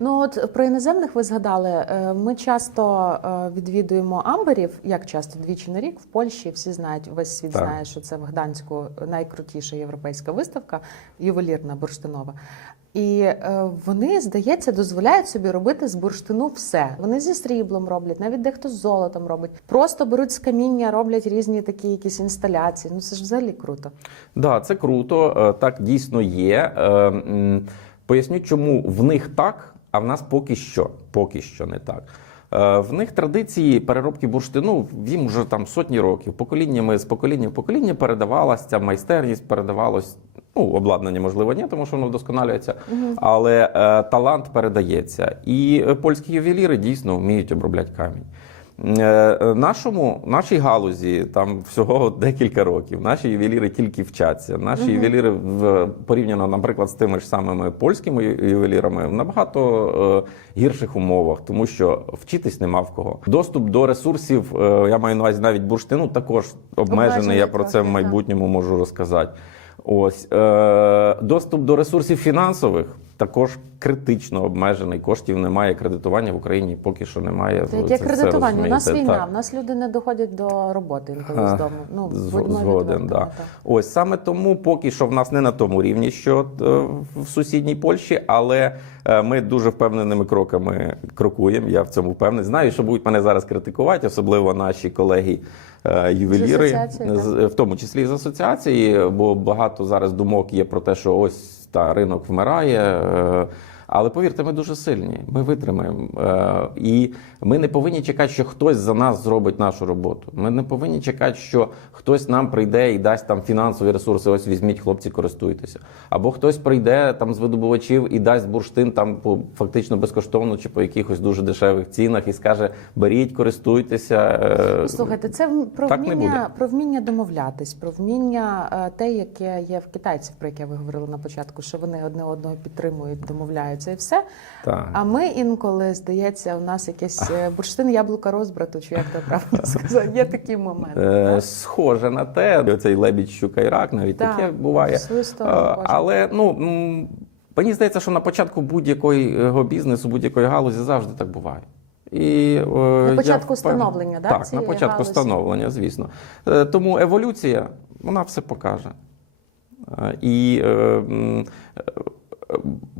Ну от про іноземних ви згадали. Е, Ми часто е, відвідуємо амберів, як часто двічі на рік в Польщі. Всі знають, весь світ Так. знає, що це в Гданську найкрутіша європейська виставка, ювелірна бурштинова. І е, вони, здається, дозволяють собі робити з бурштину все. Вони зі сріблом роблять, навіть дехто з золотом робить. Просто беруть з каміння, роблять різні такі якісь інсталяції. Ну це ж взагалі круто. Да, це круто, так дійсно є. Поясню, чому в них так, а в нас поки що. Поки що не так. Е, В них традиції переробки бурштину їм вже там сотні років. Поколіннями з покоління в покоління передавалася ця майстерність, передавалось. Ну, обладнання можливо, ні, тому що воно вдосконалюється, але е, талант передається. І е, польські ювеліри дійсно вміють обробляти камінь. Е, е, Нашому, нашій галузі там всього декілька років. Наші ювеліри тільки вчаться. Наші ювеліри в порівняно, наприклад, з тими ж самими польськими ювелірами в набагато е, гірших умовах, тому що вчитись нема в кого. Доступ до ресурсів, е, я маю на увазі навіть бурштину, також обмежений. Обмежений Я про це в так. майбутньому можу розказати. Ось е, доступ до ресурсів фінансових також критично обмежений. Коштів немає. Кредитування в Україні поки що немає. Це яке кредитування? У нас війна, Так. в нас люди не доходять до роботи інколи з дому. Ну З- Згоден, да. так. Ось саме тому поки що в нас не на тому рівні, що е, в сусідній Польщі, але е, ми дуже впевненими кроками крокуємо. Я в цьому впевнений. Знаю, що будуть мене зараз критикувати, особливо наші колеги. е, Ювеліри, З в тому числі з асоціації, бо багато зараз думок є про те, що ось та ринок вмирає. Але повірте, ми дуже сильні. Ми витримаємо. Е, І ми не повинні чекати, що хтось за нас зробить нашу роботу. Ми не повинні чекати, що хтось нам прийде і дасть там фінансові ресурси. Ось візьміть, хлопці, користуйтеся. Або хтось прийде там з видобувачів і дасть бурштин там по фактично безкоштовно чи по якихось дуже дешевих цінах і скаже: беріть, користуйтеся. Е, Слухайте, це про Так вміння, про вміння домовлятись, про вміння е, те, яке є в китайців, про яке ви говорили на початку, що вони одне одного підтримують, домовляються і все. Так. А ми інколи здається, у нас якесь е, бурштин яблука розбрату, чи як то правильно сказати. Є такі моменти. Е, так? Схоже на те, оцей лебідь щука і рак, навіть Так, таке буває. сторону Е. Але ну мені здається, що на початку будь-якого бізнесу, будь-якої галузі завжди так буває. І, е, На початку я становлення, да, так, на початку галузі? становлення, звісно. Тому еволюція вона все покаже. І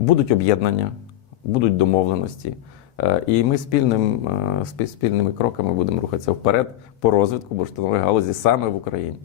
будуть об'єднання, будуть домовленості. Е, І ми спільним, е, спільними кроками будемо рухатися вперед по розвитку бурштинової галузі саме в Україні.